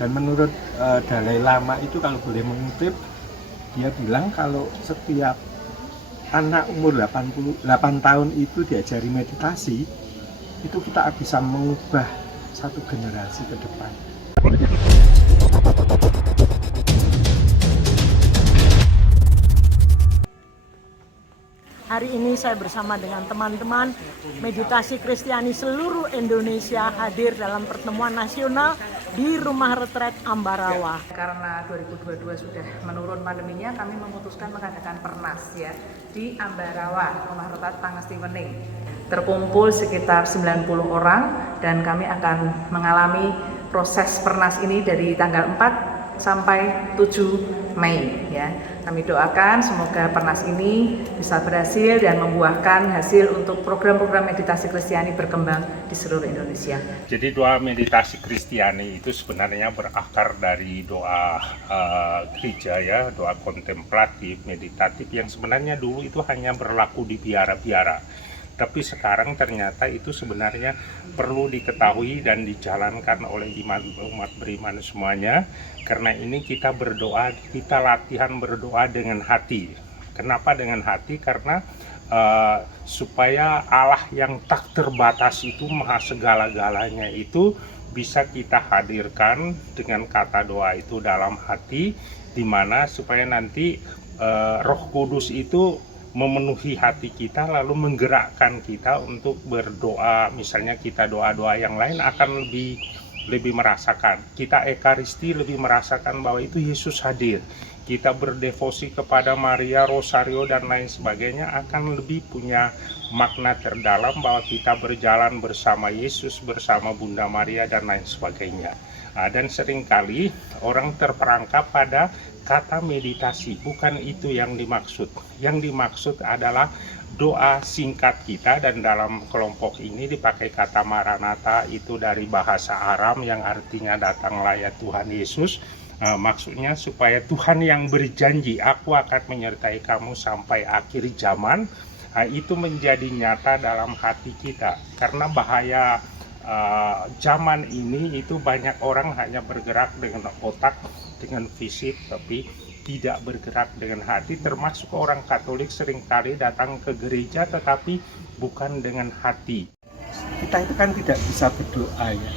Dan menurut Dalai Lama itu kalau boleh mengutip, dia bilang kalau setiap anak umur 88 tahun itu diajari meditasi, itu kita bisa mengubah satu generasi ke depan. Hari ini saya bersama dengan teman-teman Meditasi Kristiani seluruh Indonesia hadir dalam pertemuan nasional di Rumah Retret Ambarawa. Karena 2022 sudah menurun pandeminya, kami memutuskan mengadakan Pernas ya di Ambarawa, Rumah Retret Pangesti Wening. Terkumpul sekitar 90 orang dan kami akan mengalami proses Pernas ini dari tanggal 4 sampai 7 Mei ya. Kami doakan semoga Pernas ini bisa berhasil dan membuahkan hasil untuk program-program meditasi Kristiani berkembang di seluruh Indonesia. Jadi doa meditasi Kristiani itu sebenarnya berakar dari doa gereja ya, doa kontemplatif, meditatif yang sebenarnya dulu itu hanya berlaku di biara-biara. Tapi sekarang ternyata itu sebenarnya perlu diketahui dan dijalankan oleh umat beriman semuanya. Karena ini kita berdoa, kita latihan berdoa dengan hati. Kenapa dengan hati? Karena supaya Allah yang tak terbatas itu, maha segala-galanya itu bisa kita hadirkan dengan kata doa itu dalam hati, dimana supaya nanti Roh Kudus itu memenuhi hati kita lalu menggerakkan kita untuk berdoa. Misalnya kita doa-doa yang lain akan lebih merasakan, kita ekaristi lebih merasakan bahwa itu Yesus hadir. Kita berdevosi kepada Maria, Rosario dan lain sebagainya akan lebih punya makna terdalam bahwa kita berjalan bersama Yesus, bersama Bunda Maria dan lain sebagainya. Dan seringkali orang terperangkap pada kata meditasi, bukan itu yang dimaksud. Yang dimaksud adalah doa singkat kita, dan dalam kelompok ini dipakai kata Maranatha, itu dari bahasa Aram yang artinya datanglah ya Tuhan Yesus. Maksudnya supaya Tuhan yang berjanji, aku akan menyertai kamu sampai akhir zaman, itu menjadi nyata dalam hati kita. Karena bahaya zaman ini itu banyak orang hanya bergerak dengan otak, dengan fisik, tapi tidak bergerak dengan hati. Termasuk orang Katolik seringkali datang ke gereja tetapi bukan dengan hati. Kita itu kan tidak bisa berdoa ya,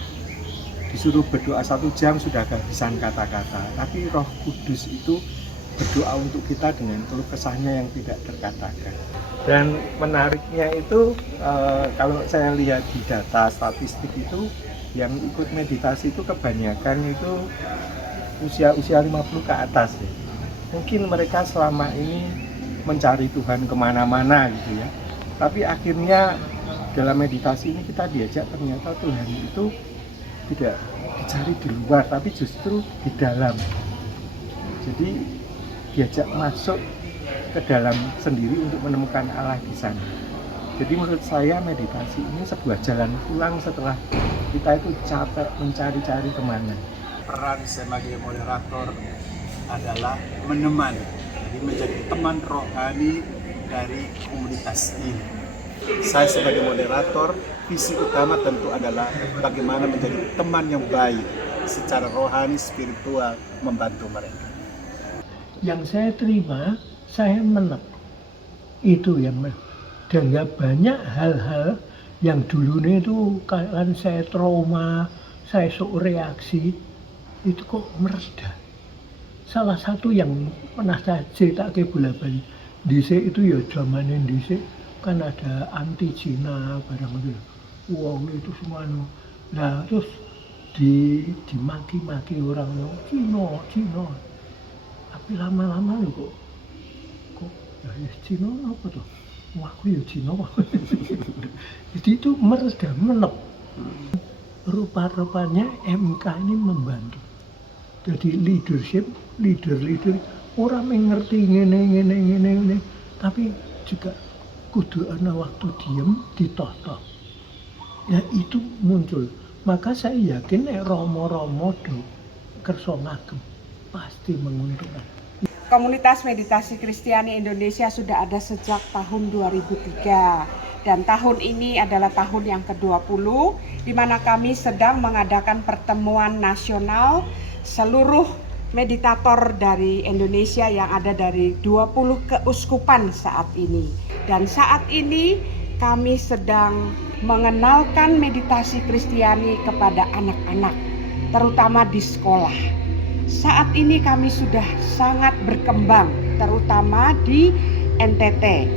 disuruh berdoa 1 jam sudah kehabisan kata-kata, tapi Roh Kudus itu berdoa untuk kita dengan keluh kesahnya yang tidak terkatakan. Dan menariknya itu kalau saya lihat di data statistik itu, yang ikut meditasi itu kebanyakan itu usia 50 ke atas ya. Mungkin mereka selama ini mencari Tuhan kemana-mana gitu ya, tapi akhirnya dalam meditasi ini kita diajak ternyata Tuhan itu tidak dicari di luar tapi justru di dalam. Jadi diajak masuk ke dalam sendiri untuk menemukan Allah di sana. Jadi menurut saya meditasi ini sebuah jalan pulang setelah kita itu capek mencari-cari kemana. Peran sebagai moderator adalah menemani, jadi menjadi teman rohani dari komunitas ini. Saya sebagai moderator, visi utama tentu adalah bagaimana menjadi teman yang baik secara rohani, spiritual, membantu mereka. Yang saya terima, saya menang. Itu yang dan nggak banyak hal-hal yang dulunya itu kan saya trauma, saya sok reaksi, itu kok mereda. Salah satu yang pernah saya cerita ke bola-bali, dhisik itu ya zamannya dhisik kan ada anti Cina barang itu. Wong itu semua. Nah terus dimaki-maki orang Cina. Tapi lama-lama loh kok ya Cina apa tuh? Wah aku ya Cina. Jadi itu mereda menep. Rupa-rupanya MK ini membantu. Jadi leader orang mengerti ngene, tapi juga kudu ana waktu diem ditoto. Ya itu muncul. Maka saya yakin romo-romo do kersa ngagem pasti menguntungkan. Komunitas Meditasi Kristiani Indonesia sudah ada sejak tahun 2003 dan tahun ini adalah tahun yang ke-20 di mana kami sedang mengadakan pertemuan nasional seluruh meditator dari Indonesia yang ada dari 20 keuskupan saat ini. Dan saat ini kami sedang mengenalkan meditasi Kristiani kepada anak-anak, terutama di sekolah. Saat ini kami sudah sangat berkembang, terutama di NTT,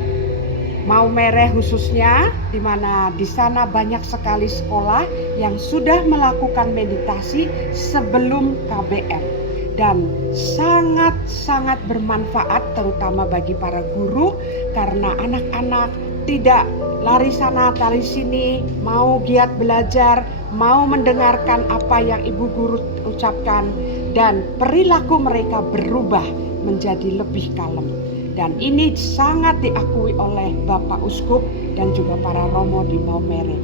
Maumere khususnya, di mana di sana banyak sekali sekolah yang sudah melakukan meditasi sebelum KBM dan sangat-sangat bermanfaat terutama bagi para guru karena anak-anak tidak lari sana lari sini, mau giat belajar, mau mendengarkan apa yang ibu guru ucapkan, dan perilaku mereka berubah menjadi lebih kalem. Dan ini sangat diakui oleh Bapak Uskup dan juga para romo di Maumere.